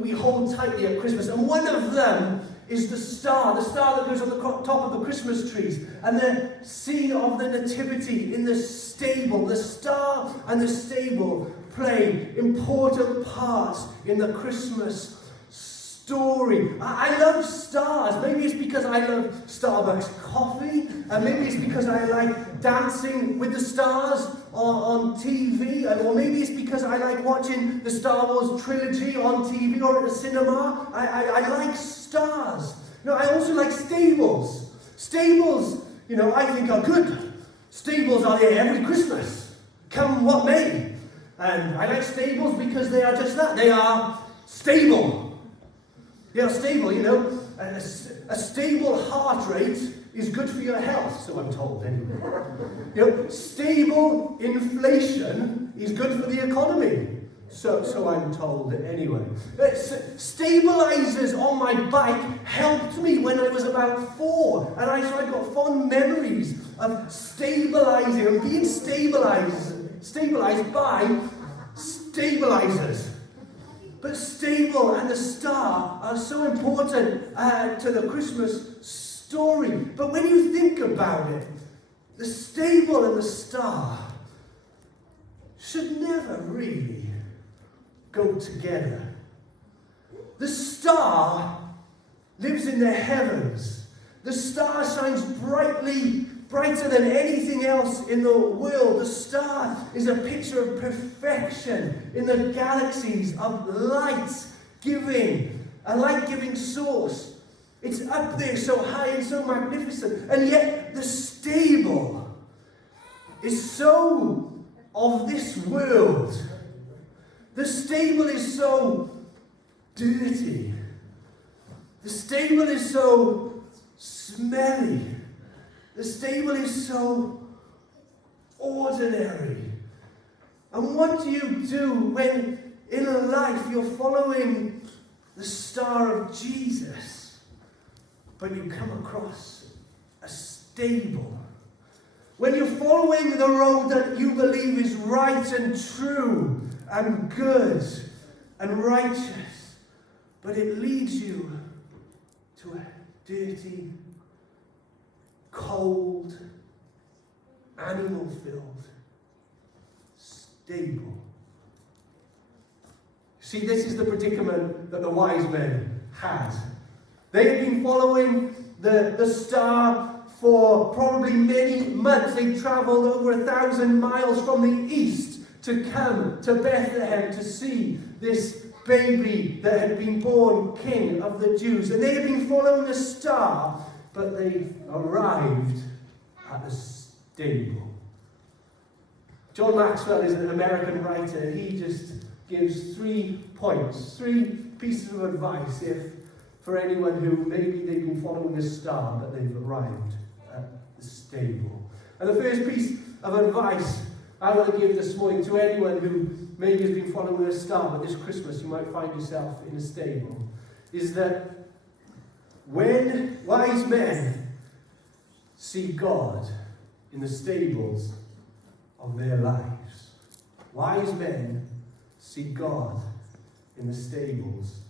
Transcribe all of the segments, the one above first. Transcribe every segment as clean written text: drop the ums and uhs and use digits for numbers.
we hold tightly at Christmas. And one of them is the star that goes on the top of the Christmas trees. And the scene of the nativity in the stable. The star and the stable play important parts in the Christmas story. I love stars. Maybe it's because I love Starbucks coffee, and maybe it's because I like dancing with the stars on TV, or maybe it's because I like watching the Star Wars trilogy on TV or at the cinema. I like stars. I also like stables. Stables, I think are good. Stables are there every Christmas, come what may. And I like stables because they are just that. They are stable. They are stable, A stable heart rate is good for your health, so I'm told anyway. Stable inflation is good for the economy. So I'm told anyway. Stabilizers on my bike helped me when I was about 4. And so I got fond memories of stabilizing and being stabilized by stabilizers. But stable and the star are so important to the Christmas story. But when you think about it, the stable and the star should never really go together. The star lives in the heavens. The star shines brighter than anything else in the world. The star is a picture of perfection in the galaxies of a light-giving source. It's up there so high and so magnificent. And yet the stable is so of this world. The stable is so dirty. The stable is so smelly. The stable is so ordinary. And what do you do when in life you're following the star of Jesus, but you come across a stable? When you're following the road that you believe is right and true and good and righteous, but it leads you to a dirty, cold, animal-filled stable. See, this is the predicament that the wise men had. They had been following the star for probably many months. They travelled over 1,000 miles from the east to come to Bethlehem to see this baby that had been born King of the Jews. And they had been following the star, but they arrived at the stable. John Maxwell is an American writer. He just gives 3 points, 3 pieces of advice for anyone who maybe they've been following a star, but they've arrived at the stable. And the first piece of advice I want to give this morning to anyone who maybe has been following a star, but this Christmas you might find yourself in a stable, is that when wise men see God in the stables of their lives, wise men see God in the stables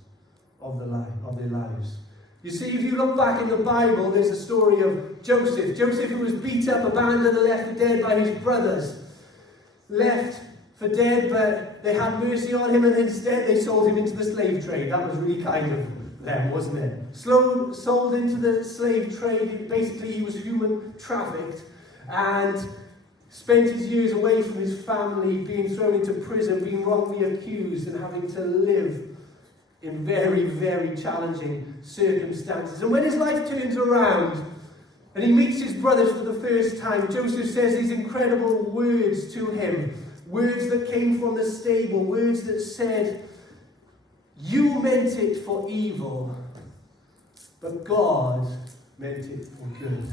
of their lives. You see, if you look back in the Bible, there's a story of Joseph. Joseph, who was beat up, abandoned, and left for dead by his brothers. Left for dead, but they had mercy on him, and instead they sold him into the slave trade. That was really kind of them, wasn't it? Sold into the slave trade. Basically, he was human trafficked, and spent his years away from his family, being thrown into prison, being wrongly accused, and having to live in very, very challenging circumstances. And when his life turns around and he meets his brothers for the first time, Joseph says these incredible words to him, words that came from the stable, words that said, "You meant it for evil, but God meant it for good."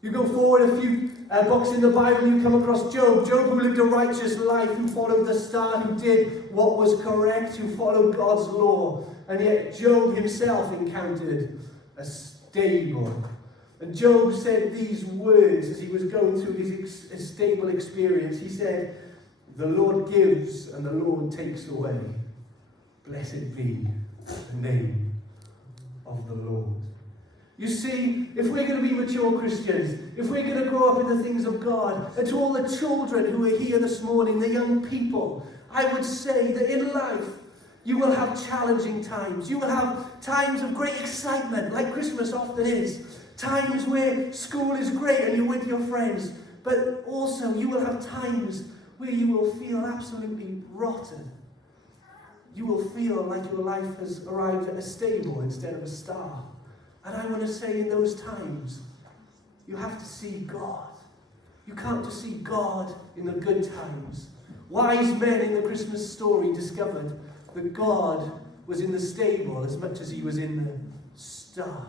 You go forward a few books in the Bible, you come across Job. Job, who lived a righteous life, who followed the star, who did what was correct, who followed God's law. And yet Job himself encountered a stable. And Job said these words as he was going through his stable experience. He said, "The Lord gives and the Lord takes away. Blessed be the name of the Lord. You see, if we're going to be mature Christians, if we're going to grow up in the things of God, and to all the children who are here this morning, the young people, I would say that in life, you will have challenging times. You will have times of great excitement, like Christmas often is. Times where school is great and you're with your friends. But also, you will have times where you will feel absolutely rotten. You will feel like your life has arrived at a stable instead of a star. And I want to say in those times, you have to see God. You can't just see God in the good times. Wise men in the Christmas story discovered that God was in the stable as much as he was in the star.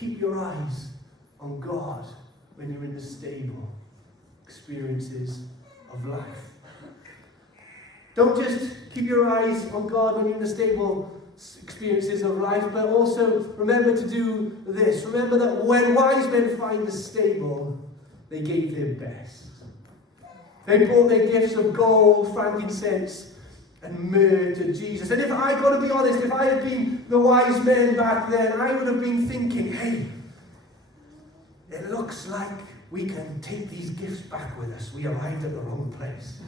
Keep your eyes on God when you're in the stable experiences of life. Don't just keep your eyes on God when you're in the stable experiences of life, but also remember to do this. Remember that when wise men find the stable, they gave their best. They brought their gifts of gold, frankincense, and myrrh to Jesus. And if I got to be honest, if I had been the wise men back then, I would have been thinking, hey, it looks like we can take these gifts back with us. We arrived at the wrong place.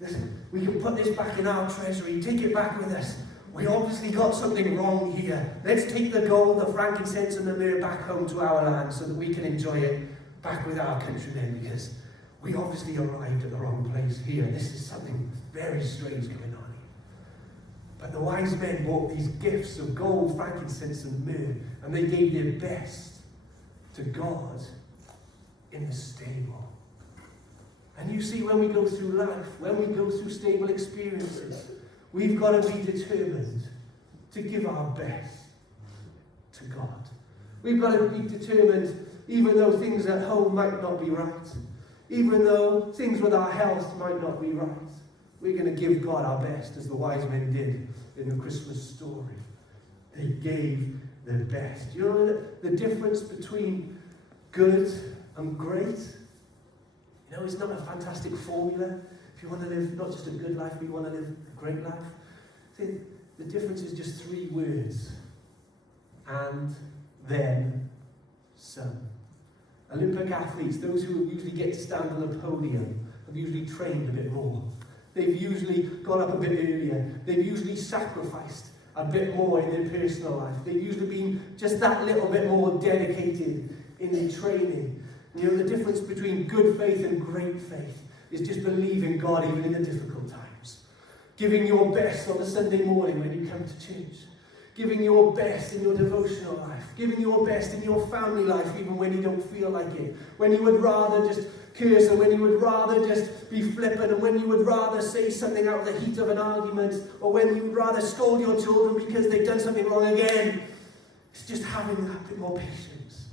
Listen, we can put this back in our treasury, take it back with us. We obviously got something wrong here. Let's take the gold, the frankincense, and the myrrh back home to our land so that we can enjoy it back with our countrymen, because we obviously arrived at the wrong place here. This is something very strange going on here. But the wise men brought these gifts of gold, frankincense, and myrrh, and they gave their best to God in the stable. And you see, when we go through life, when we go through stable experiences, we've got to be determined to give our best to God. We've got to be determined, even though things at home might not be right, even though things with our health might not be right, we're going to give God our best, as the wise men did in the Christmas story. They gave their best. You know the difference between good and great? You know, it's not a fantastic formula. If you want to live not just a good life, but you want to live a great life. See, the difference is just 3 words. And then some. Olympic athletes, those who usually get to stand on the podium, have usually trained a bit more. They've usually got up a bit earlier. They've usually sacrificed a bit more in their personal life. They've usually been just that little bit more dedicated in their training. You know, the difference between good faith and great faith is just believing God even in the difficult times. Giving your best on a Sunday morning when you come to church. Giving your best in your devotional life. Giving your best in your family life even when you don't feel like it. When you would rather just curse, or when you would rather just be flippant, and when you would rather say something out of the heat of an argument, or when you would rather scold your children because they've done something wrong again. It's just having that bit more patience.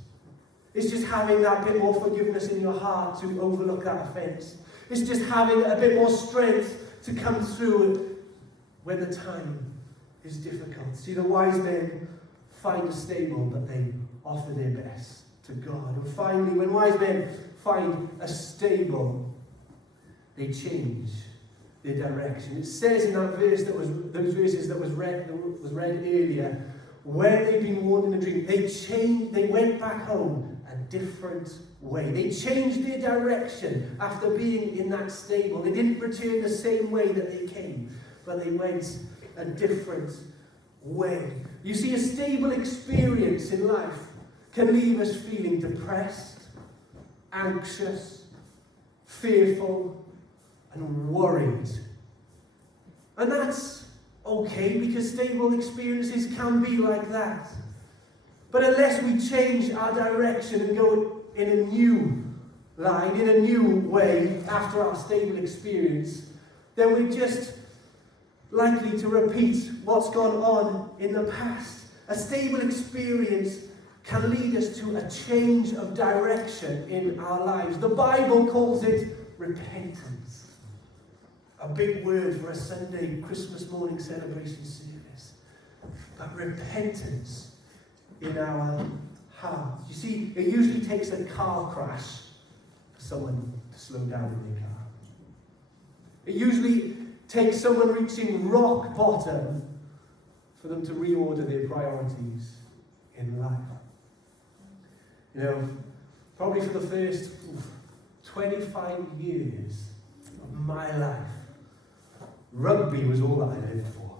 It's just having that bit more forgiveness in your heart to overlook that offence. It's just having a bit more strength to come through when the time is difficult. See, the wise men find a stable, but they offer their best to God. And finally, when wise men find a stable, they change their direction. It says in that verse those verses that was read earlier, where they'd been warned in a dream, they went back home a different way. They changed their direction after being in that stable. They didn't return the same way that they came, but they went a different way. You see, a stable experience in life can leave us feeling depressed, anxious, fearful, and worried. And that's okay, because stable experiences can be like that. But unless we change our direction and go in a new line, in a new way after our stable experience, then we're just likely to repeat what's gone on in the past. A stable experience can lead us to a change of direction in our lives. The Bible calls it repentance. A big word for a Sunday Christmas morning celebration service. But repentance in our hearts. You see, it usually takes a car crash for someone to slow down in their car. It usually take someone reaching rock bottom for them to reorder their priorities in life. You know, probably for the first 25 years of my life, rugby was all that I lived for.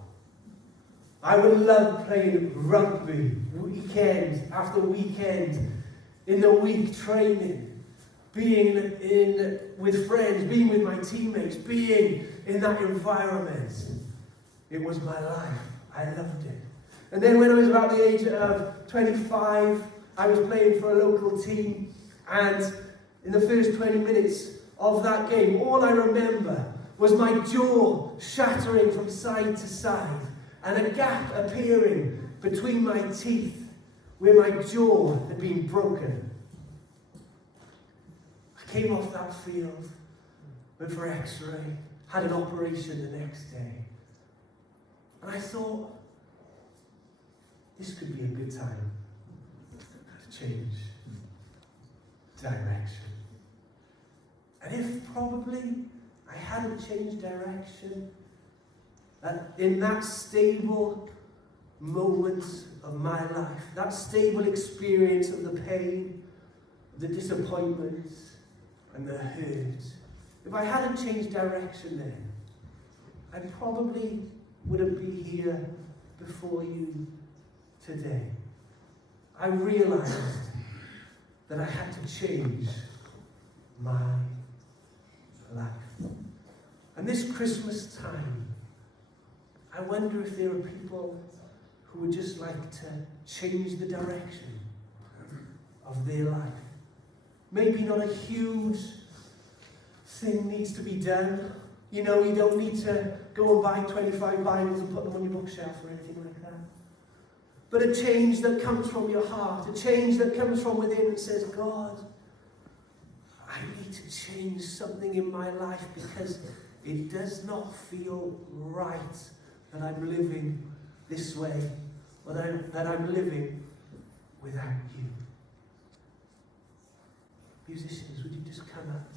I would love playing rugby weekend after weekend, in the week training, being with friends, being with my teammates, being in that environment. It was my life. I loved it. And then when I was about the age of 25, I was playing for a local team, and in the first 20 minutes of that game, all I remember was my jaw shattering from side to side, and a gap appearing between my teeth where my jaw had been broken. I came off that field, went for x-ray, had an operation the next day. And I thought, this could be a good time to change direction. And if probably I hadn't changed direction, in that stable moment of my life, that stable experience of the pain, the disappointment, and the hurt, if I hadn't changed direction then, I probably wouldn't be here before you today. I realized that I had to change my life. And this Christmas time, I wonder if there are people who would just like to change the direction of their life. Maybe not a huge thing needs to be done. You know, you don't need to go and buy 25 Bibles and put them on your bookshelf or anything like that. But a change that comes from your heart, a change that comes from within and says, God, I need to change something in my life because it does not feel right that I'm living this way, or that I'm living without you. Musicians, would you just come up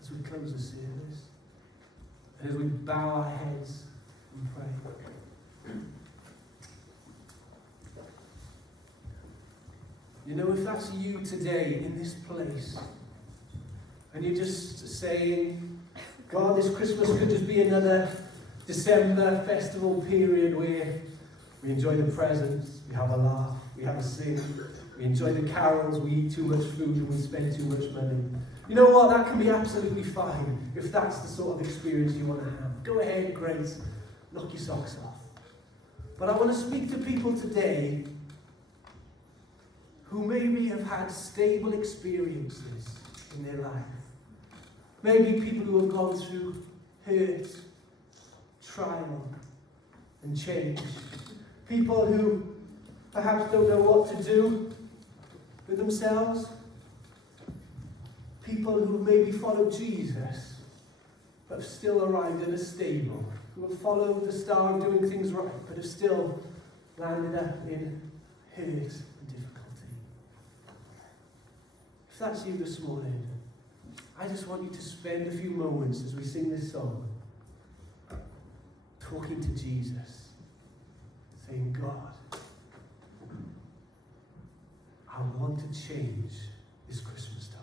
as we close the service? And as we bow our heads and pray. You know, if that's you today in this place, and you're just saying, God, this Christmas could just be another December festival period where we enjoy the presents, we have a laugh, we have a sing, we enjoy the carols, we eat too much food and we spend too much money. You know what? That can be absolutely fine if that's the sort of experience you want to have. Go ahead, great. Knock your socks off. But I want to speak to people today who maybe have had stable experiences in their life. Maybe people who have gone through hurt, trial, and change. People who perhaps don't know what to do with themselves. People who maybe followed Jesus, but have still arrived in a stable. Who have followed the star of doing things right, but have still landed up in hurt and difficulty. If that's you this morning, I just want you to spend a few moments as we sing this song, talking to Jesus, saying, God, I want to change this Christmas time.